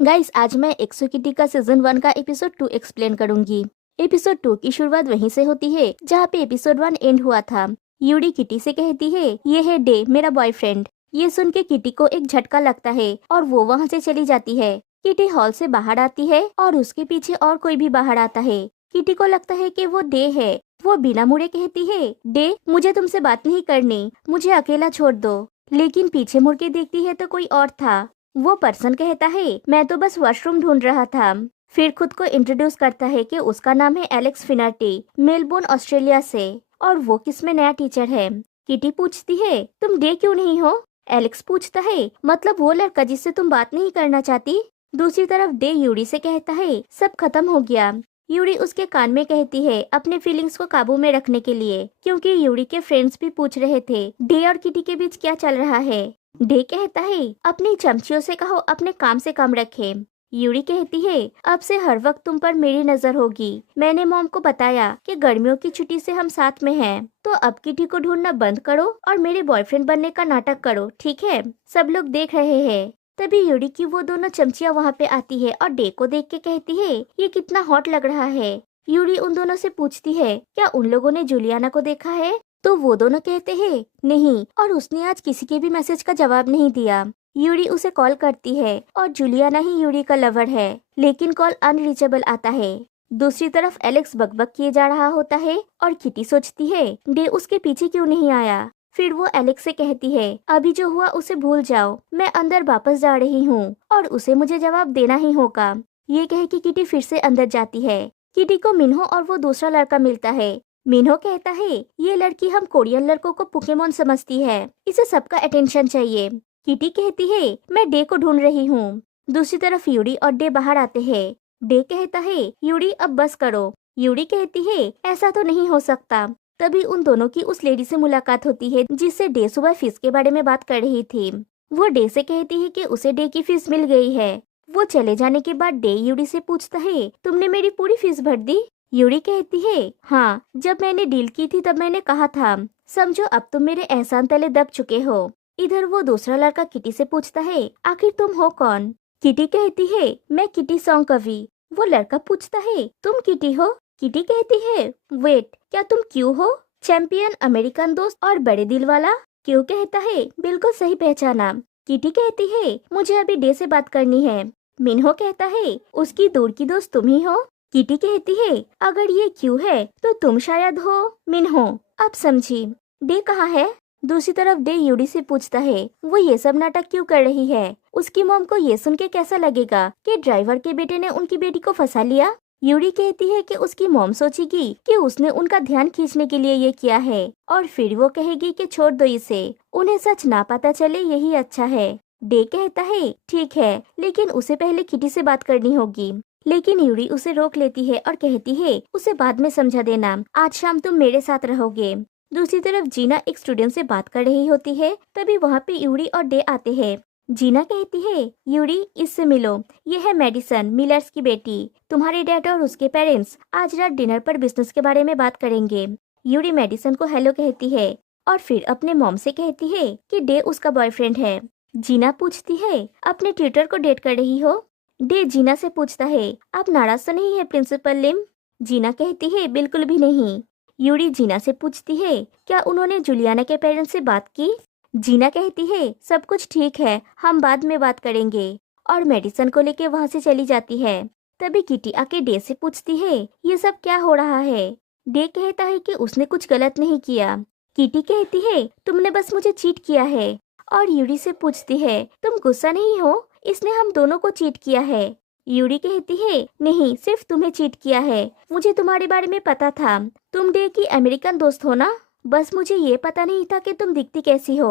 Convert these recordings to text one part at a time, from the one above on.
Guys, आज मैं एक्सो kitty का सीजन 1 का एपिसोड 2 एक्सप्लेन करूंगी। एपिसोड 2 की शुरुआत वहीं से होती है जहाँ पे एपिसोड 1 एंड हुआ था। यूडी किटी से कहती है, ये है डे, मेरा बॉयफ्रेंड। ये सुन के किटी को एक झटका लगता है और वो वहाँ से चली जाती है। किटी हॉल से बाहर आती है और उसके पीछे और कोई भी बाहर आता है। किटी को लगता है कि वो डे है। वो बिना मुड़े कहती है, डे, मुझे तुमसे बात नहीं करनी, मुझे अकेला छोड़ दो। लेकिन पीछे मुड़ के देखती है तो कोई और था। वो पर्सन कहता है, मैं तो बस वॉशरूम ढूंढ रहा था। फिर खुद को इंट्रोड्यूस करता है कि उसका नाम है एलेक्स फिनार्टी, मेलबोर्न ऑस्ट्रेलिया से, और वो किसमें नया टीचर है। किटी पूछती है, तुम डे क्यों नहीं हो? एलेक्स पूछता है, मतलब वो लड़का जिससे तुम बात नहीं करना चाहती? दूसरी तरफ डे यूडी से कहता है, सब खत्म हो गया। यूडी उसके कान में कहती है अपने फीलिंग्स को काबू में रखने के लिए, क्योंकि यूडी के फ्रेंड्स भी पूछ रहे थे डे और किटी के बीच क्या चल रहा है। डे कहता है, अपनी चमचियों से कहो अपने काम से काम रखे। यूरी कहती है, अब से हर वक्त तुम पर मेरी नजर होगी। मैंने मॉम को बताया कि गर्मियों की छुट्टी से हम साथ में हैं, तो अब किटी को ढूंढना बंद करो और मेरे बॉयफ्रेंड बनने का नाटक करो, ठीक है? सब लोग देख रहे हैं। तभी यूरी की वो दोनों चमचियां वहाँ पे आती है और डे को देख के कहती है, ये कितना हॉट लग रहा है। यूरी उन दोनों से पूछती है, क्या उन लोगों ने जूलियाना को देखा है? तो वो दोनों कहते हैं, नहीं, और उसने आज किसी के भी मैसेज का जवाब नहीं दिया। यूरी उसे कॉल करती है और जूलियाना ही यूरी का लवर है, लेकिन कॉल अनरीचेबल आता है। दूसरी तरफ एलेक्स बकबक किए जा रहा होता है और किटी सोचती है, डे उसके पीछे क्यों नहीं आया। फिर वो एलेक्स से कहती है, अभी जो हुआ उसे भूल जाओ, मैं अंदर वापस जा रही हूँ और उसे मुझे जवाब देना ही होगा। ये कह के किटी फिर से अंदर जाती है। किटी को मिन्हो और वो दूसरा लड़का मिलता है। मिन्हो कहता है, ये लड़की हम कोरियन लड़कों को पोकेमोन समझती है, इसे सबका अटेंशन चाहिए। किटी कहती है, मैं डे को ढूंढ रही हूँ। दूसरी तरफ यूडी और डे बाहर आते हैं। डे कहता है, यूडी अब बस करो। यूडी कहती है, ऐसा तो नहीं हो सकता। तभी उन दोनों की उस लेडी से मुलाकात होती है जिससे डे सुबह फीस के बारे में बात कर रही थी। वो डे से कहती है कि उसे डे की फीस मिल गई है। वो चले जाने के बाद डे यूडी से पूछता है, तुमने मेरी पूरी फीस भर दी? यूडी कहती है, हाँ, जब मैंने डील की थी तब मैंने कहा था, समझो अब तुम मेरे एहसान तले दब चुके हो। इधर वो दूसरा लड़का किटी से पूछता है, आखिर तुम हो कौन? किटी कहती है, मैं किटी सॉन्ग कवि। वो लड़का पूछता है, तुम किटी हो? किटी कहती है, वेट, क्या तुम क्यों हो? चैंपियन, अमेरिकन दोस्त और बड़े दिल वाला। क्यों कहता है, बिल्कुल सही पहचाना। किटी कहती है, मुझे अभी डे से बात करनी है। मिन्हो कहता है, उसकी दूर की दोस्त तुम ही हो। किटी कहती है, अगर ये क्यों है तो तुम शायद हो मिन्हो। अब समझी। डे कहाँ है? दूसरी तरफ डे यूडी से पूछता है, वो ये सब नाटक क्यों कर रही है? उसकी मॉम को ये सुन के कैसा लगेगा कि ड्राइवर के बेटे ने उनकी बेटी को फंसा लिया? यूडी कहती है कि उसकी मॉम सोचेगी कि उसने उनका ध्यान खींचने के लिए ये किया है, और फिर वो कहेगी कि छोड़ दो इसे, उन्हें सच ना पता चले, यही अच्छा है। डे कहता है, ठीक है, लेकिन उसे पहले किटी से बात करनी होगी। लेकिन यूडी उसे रोक लेती है और कहती है, उसे बाद में समझा देना, आज शाम तुम मेरे साथ रहोगे। दूसरी तरफ जीना एक स्टूडेंट से बात कर रही होती है। तभी वहाँ पे यूडी और डे आते हैं। जीना कहती है, यूडी, इससे मिलो, ये है मेडिसन, मिलर्स की बेटी। तुम्हारे डैड और उसके पेरेंट्स आज रात डिनर पर बिजनेस के बारे में बात करेंगे। यूडी मेडिसन को हेलो कहती है और फिर अपने मॉम से कहती है कि डे उसका बॉयफ्रेंड है। जीना पूछती है, अपने ट्यूटर को डेट कर रही हो? डे जीना से पूछता है, आप नाराज तो नहीं है प्रिंसिपल लिम? जीना कहती है, बिल्कुल भी नहीं। यूडी जीना से पूछती है, क्या उन्होंने जूलियाना के पेरेंट्स से बात की? जीना कहती है, सब कुछ ठीक है, हम बाद में बात करेंगे, और मेडिसन को लेके वहाँ से चली जाती है। तभी किटी आके डे से पूछती है, ये सब क्या हो रहा है? डे कहता है कि उसने कुछ गलत नहीं किया। किटी कहती है, तुमने बस मुझे चीट किया है। और यूडी से पूछती है, तुम गुस्सा नहीं हो? इसने हम दोनों को चीट किया है। यूडी कहती है, नहीं, सिर्फ तुम्हें चीट किया है, मुझे तुम्हारे बारे में पता था, तुम डे की अमेरिकन दोस्त हो ना, बस मुझे ये पता नहीं था कि तुम दिखती कैसी हो।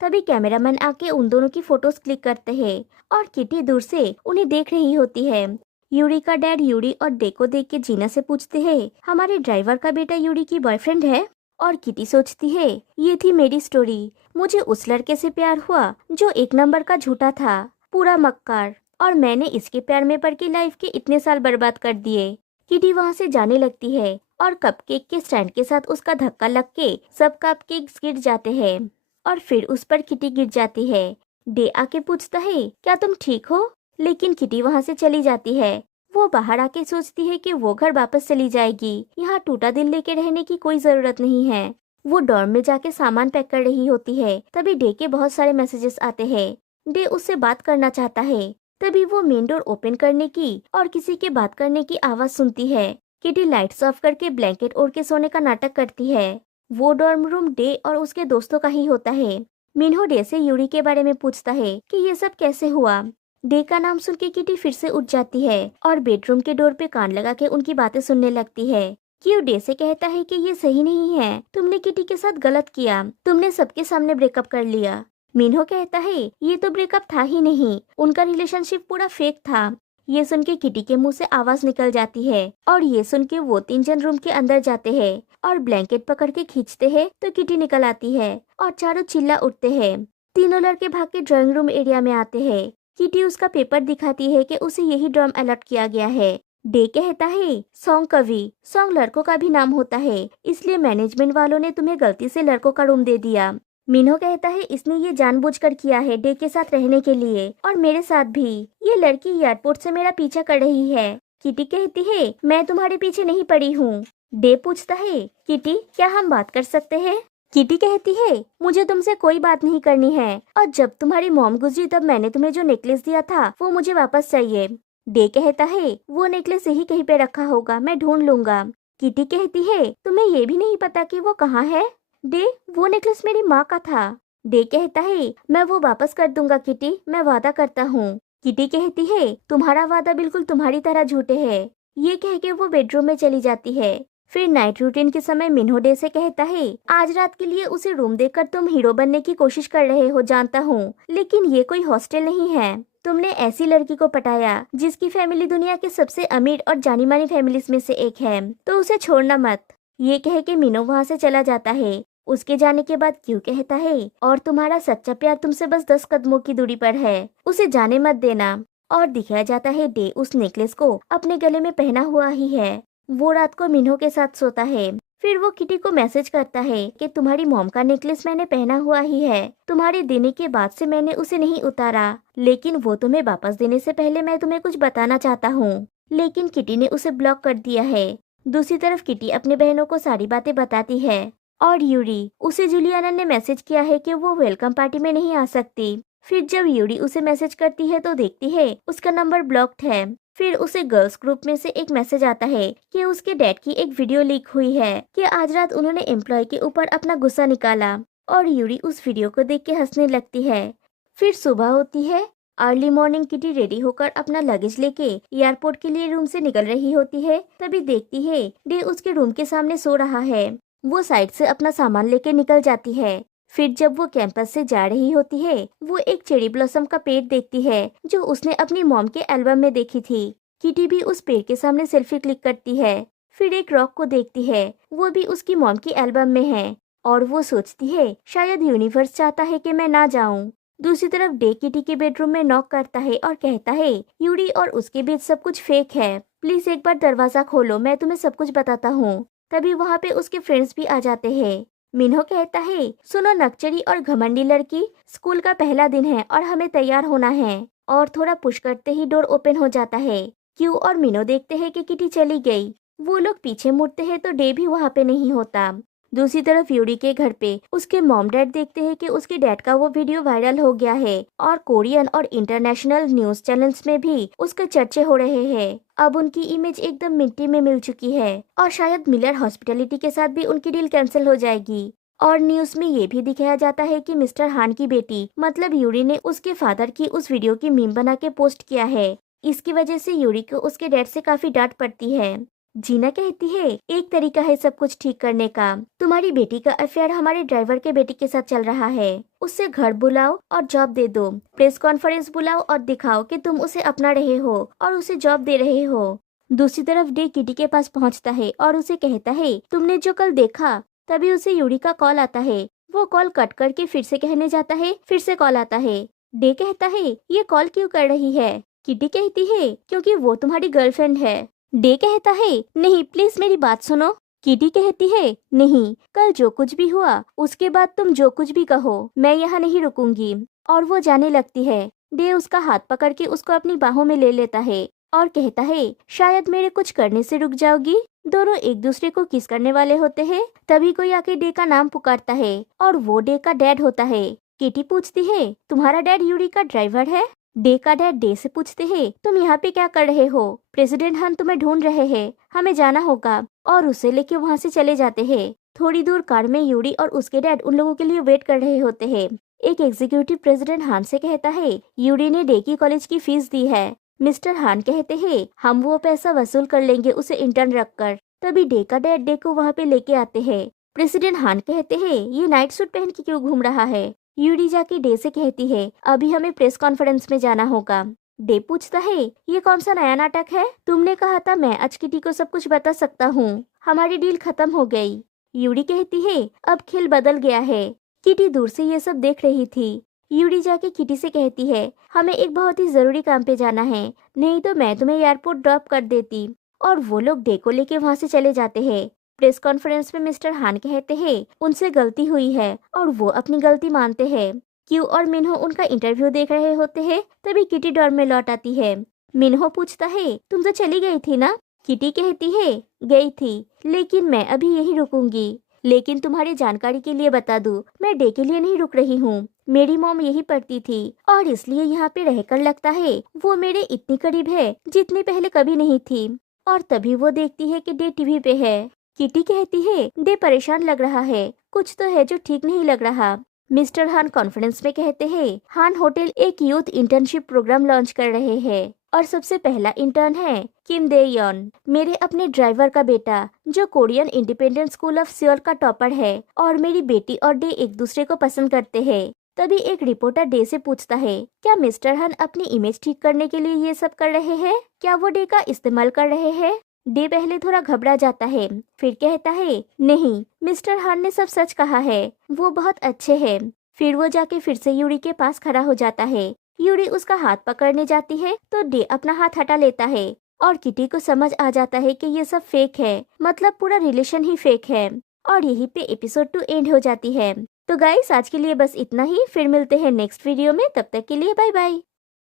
तभी कैमरामैन आके उन दोनों की फोटोज क्लिक करते हैं और किटी दूर से उन्हें देख रही होती है। यूडी का डैड यूडी और डे को देख के जीना से पूछते हैं, हमारे ड्राइवर का बेटा यूडी की बॉयफ्रेंड है? और किटी सोचती है, ये थी मेरी स्टोरी, मुझे उस लड़के से प्यार हुआ जो एक नंबर का झूठा था, पूरा मक्कार, और मैंने इसके प्यार में पड़ के लाइफ के इतने साल बर्बाद कर दिए। किटी वहाँ से जाने लगती है और कपकेक के स्टैंड के साथ उसका धक्का लग के सब कपकेक्स गिर जाते हैं और फिर उस पर किटी गिर जाती है। डे आके पूछता है, क्या तुम ठीक हो? लेकिन किटी वहाँ से चली जाती है। वो बाहर आके सोचती है कि वो घर वापस चली जाएगी, यहाँ टूटा दिल लेके रहने की कोई जरूरत नहीं है। वो डॉर्म में जाके सामान पैक कर रही होती है, तभी डे के बहुत सारे मैसेजेस आते हैं। डे उससे बात करना चाहता है, तभी वो मेन डोर ओपन करने की और किसी के बात करने की आवाज सुनती है। किटी लाइट्स ऑफ करके ब्लैंकेट ओढ़ के सोने का नाटक करती है। वो डॉर्म रूम डे और उसके दोस्तों का ही होता है। मिन्हो डे से यूरी के बारे में पूछता है कि ये सब कैसे हुआ। डे का नाम सुन के किटी फिर से उठ जाती है और बेडरूम के डोर पे कान लगा के उनकी बातें सुनने लगती है। क्यू डे से कहता है कि ये सही नहीं है, तुमने किटी के साथ गलत किया, तुमने सबके सामने ब्रेकअप कर लिया। मिन्हो कहता है ये तो ब्रेकअप था ही नहीं, उनका रिलेशनशिप पूरा फेक था। ये सुन के किटी के मुंह से आवाज निकल जाती है और ये सुन के वो 3 जन रूम के अंदर जाते हैं और ब्लैंकेट पकड़ के खींचते हैं तो किटी निकल आती है और चारों चिल्ला उठते हैं। तीनों लड़के भाग के ड्राइंग रूम एरिया में आते हैं। किटी उसका पेपर दिखाती है कि उसे यही ड्रॉम अलॉट किया गया है। डे कहता है सॉन्ग कवि, सॉन्ग लड़कों का भी नाम होता है, इसलिए मैनेजमेंट वालों ने तुम्हें गलती से लड़कों का रूम दे दिया। मिन्हो कहता है इसने ये जानबूझकर किया है डे के साथ रहने के लिए और मेरे साथ भी। ये लड़की एयरपोर्ट से मेरा पीछा कर रही है। किटी कहती है मैं तुम्हारे पीछे नहीं पड़ी हूँ। डे पूछता है किटी क्या हम बात कर सकते हैं? किटी कहती है मुझे तुमसे कोई बात नहीं करनी है, और जब तुम्हारी मॉम गुजरी तब मैंने तुम्हें जो नेकलेस दिया था वो मुझे वापस चाहिए। डे कहता है वो नेकलेस यही कहीं पे रखा होगा, मैं ढूंढ लूंगा। किटी कहती है तुम्हें ये भी नहीं पता कि वो कहाँ है? डे वो नेकलेस मेरी माँ का था। डे कहता है मैं वो वापस कर दूंगा किटी, मैं वादा करता हूँ। किटी कहती है तुम्हारा वादा बिल्कुल तुम्हारी तरह झूठे है। ये कह के वो बेडरूम में चली जाती है। फिर नाइट रूटीन के समय मिन्हो डे से कहता है आज रात के लिए उसे रूम देकर तुम हीरो बनने की कोशिश कर रहे हो जानता हूँ, लेकिन ये कोई हॉस्टल नहीं है। तुमने ऐसी लड़की को पटाया जिसकी फैमिली दुनिया के सबसे अमीर और जानी मानी फैमिलीज में से एक है, तो उसे छोड़ना मत। ये कह के मिन्हो वहाँ से चला जाता है। उसके जाने के बाद क्यों कहता है और तुम्हारा सच्चा प्यार तुमसे बस 10 कदमों की दूरी पर है, उसे जाने मत देना। और दिखाया जाता है डे उस नेकलेस को अपने गले में पहना हुआ ही है। वो रात को मिन्हो के साथ सोता है। फिर वो किटी को मैसेज करता है कि तुम्हारी मॉम का नेकलेस मैंने पहना हुआ ही है, तुम्हारे देने के बाद से मैंने उसे नहीं उतारा, लेकिन वो तुम्हें वापस देने से पहले मैं तुम्हें कुछ बताना चाहता हूँ। लेकिन किटी ने उसे ब्लॉक कर दिया है। दूसरी तरफ किटी अपने बहनों को सारी बातें बताती है और यूरी उसे जूलियाना ने मैसेज किया है कि वो वेलकम पार्टी में नहीं आ सकती। फिर जब यूरी उसे मैसेज करती है तो देखती है उसका नंबर ब्लॉक्ड है। फिर उसे गर्ल्स ग्रुप में से एक मैसेज आता है कि उसके डैड की एक वीडियो लीक हुई है कि आज रात उन्होंने एम्प्लॉय के ऊपर अपना गुस्सा निकाला, और यूरी उस वीडियो को देख के हंसने लगती है। फिर सुबह होती है। अर्ली मॉर्निंग किटी रेडी होकर अपना लगेज लेके एयरपोर्ट के लिए रूम से निकल रही होती है, तभी देखती है डे उसके रूम के सामने सो रहा है। वो साइड से अपना सामान लेके निकल जाती है। फिर जब वो कैंपस से जा रही होती है वो एक चेरी ब्लॉसम का पेड़ देखती है जो उसने अपनी मॉम के एल्बम में देखी थी। किटी भी उस पेड़ के सामने सेल्फी क्लिक करती है। फिर एक रॉक को देखती है, वो भी उसकी मॉम की एल्बम में है, और वो सोचती है शायद यूनिवर्स चाहता है कि मैं ना जाऊं। दूसरी तरफ डे किटी के बेडरूम में नॉक करता है और कहता है यूरी और उसके बीच सब कुछ फेक है, प्लीज एक बार दरवाजा खोलो, मैं तुम्हें सब कुछ बताता हूँ। तभी वहाँ पे उसके फ्रेंड्स भी आ जाते हैं। मिन्हो कहता है सुनो नक्चरी और घमंडी लड़की, स्कूल का पहला दिन है और हमें तैयार होना है। और थोड़ा पुश करते ही डोर ओपन हो जाता है। क्यू और मिन्हो देखते हैं कि किटी चली गई। वो लोग पीछे मुड़ते हैं तो डे भी वहाँ पे नहीं होता। दूसरी तरफ यूरी के घर पे उसके मॉम डैड देखते हैं कि उसके डैड का वो वीडियो वायरल हो गया है और कोरियन और इंटरनेशनल न्यूज चैनल्स में भी उसके चर्चे हो रहे हैं। अब उनकी इमेज एकदम मिट्टी में मिल चुकी है और शायद मिलर हॉस्पिटैलिटी के साथ भी उनकी डील कैंसिल हो जाएगी। और न्यूज में ये भी दिखाया जाता है कि मिस्टर हान की बेटी मतलब यूरी ने उसके फादर की उस वीडियो की मीम बना के पोस्ट किया है। इसकी वजह से यूरी को उसके डैड से काफी डांट पड़ती है। जीना कहती है एक तरीका है सब कुछ ठीक करने का, तुम्हारी बेटी का अफेयर हमारे ड्राइवर के बेटी के साथ चल रहा है, उससे घर बुलाओ और जॉब दे दो, प्रेस कॉन्फ्रेंस बुलाओ और दिखाओ कि तुम उसे अपना रहे हो और उसे जॉब दे रहे हो। दूसरी तरफ डे किटी के पास पहुंचता है और उसे कहता है तुमने जो कल देखा। तभी उसे यूरी का कॉल आता है। वो कॉल कट करके फिर से कहने जाता है, फिर से कॉल आता है। डे कहता है ये कॉल क्यों कर रही है? किटी कहती है क्योंकि वो तुम्हारी गर्लफ्रेंड है। डे कहता है नहीं प्लीज मेरी बात सुनो। किटी कहती है नहीं, कल जो कुछ भी हुआ उसके बाद तुम जो कुछ भी कहो मैं यहाँ नहीं रुकूंगी। और वो जाने लगती है। डे उसका हाथ पकड़ के उसको अपनी बाहों में ले लेता है और कहता है, शायद मेरे कुछ करने से रुक जाओगी। दोनों एक दूसरे को किस करने वाले होते हैं, तभी कोई आके डे का नाम पुकारता है और वो डे का डैड होता है। किटी पूछती है, तुम्हारा डैड यूरी का ड्राइवर है? डे का डैड डे से पूछते हैं, तुम यहाँ पे क्या कर रहे हो? प्रेसिडेंट हन तुम्हें ढूंढ रहे हैं, हमें जाना होगा। और उसे लेके वहाँ से चले जाते हैं। थोड़ी दूर कार में यूरी और उसके डैड उन लोगों के लिए वेट कर रहे होते हैं। एक एग्जीक्यूटिव प्रेसिडेंट हान से कहता है, यूरी ने डे की कॉलेज की फीस दी है। मिस्टर हान कहते हैं, हम वो पैसा वसूल कर लेंगे उसे इंटर्न रखकर। तभी डे का डैड डे को वहाँ पे लेके आते हैं। प्रेसिडेंट हान कहते हैं, ये नाइट सूट पहन के क्यों घूम रहा है? यूरी जाके डे से कहती है, अभी हमें प्रेस कॉन्फ्रेंस में जाना होगा। डे पूछता है, ये कौन सा नया नाटक है? तुमने कहा था मैं आज किटी को सब कुछ बता सकता हूँ, हमारी डील खत्म हो गई। यूरी कहती है, अब खेल बदल गया है। किटी दूर से ये सब देख रही थी। यूरी जाके किटी से कहती है, हमें एक बहुत ही जरूरी काम पे जाना है, नहीं तो मैं तुम्हें एयरपोर्ट ड्रॉप कर देती। और वो लोग डे को लेके वहाँ से चले जाते हैं। प्रेस कॉन्फ्रेंस में मिस्टर हान कहते हैं, उनसे गलती हुई है और वो अपनी गलती मानते हैं। क्यू और मिन्हो उनका इंटरव्यू देख रहे होते हैं। तभी किटी डॉर्म में लौट आती है। मिन्हो पूछता है, तुम तो चली गई थी ना? किटी कहती है, गई थी, लेकिन मैं अभी यहीं रुकूंगी। लेकिन तुम्हारी जानकारी के लिए बता दूं, मैं डे के लिए नहीं रुक रही हूँ। मेरी मॉम यही पढ़ती थी और इसलिए यहाँ पे रहकर लगता है वो मेरे इतनी करीब है जितनी पहले कभी नहीं थी। और तभी वो देखती है कि डे टीवी पे है। किटी कहती है, डे परेशान लग रहा है, कुछ तो है जो ठीक नहीं लग रहा। मिस्टर हान कॉन्फ्रेंस में कहते हैं, हान होटल एक यूथ इंटर्नशिप प्रोग्राम लॉन्च कर रहे हैं और सबसे पहला इंटर्न है किम दे यॉन, मेरे अपने ड्राइवर का बेटा, जो Korean independent school of Seoul का टॉपर है। और मेरी बेटी और डे एक दूसरे को पसंद करते हैं। तभी एक रिपोर्टर डे से पूछता है, क्या मिस्टर हन अपनी इमेज ठीक करने के लिए ये सब कर रहे हैं? क्या वो डे का इस्तेमाल कर रहे हैं? डे पहले थोड़ा घबरा जाता है, फिर कहता है, नहीं, मिस्टर हान ने सब सच कहा है, वो बहुत अच्छे हैं। फिर वो जाके फिर से यूरी के पास खड़ा हो जाता है। यूरी उसका हाथ पकड़ने जाती है तो डे अपना हाथ हटा लेता है और किटी को समझ आ जाता है कि ये सब फेक है, मतलब पूरा रिलेशन ही फेक है। और यहीं पे एपिसोड 2 एंड हो जाती है। तो गाइस आज के लिए बस इतना ही, फिर मिलते हैं नेक्स्ट वीडियो में, तब तक के लिए बाय बाय।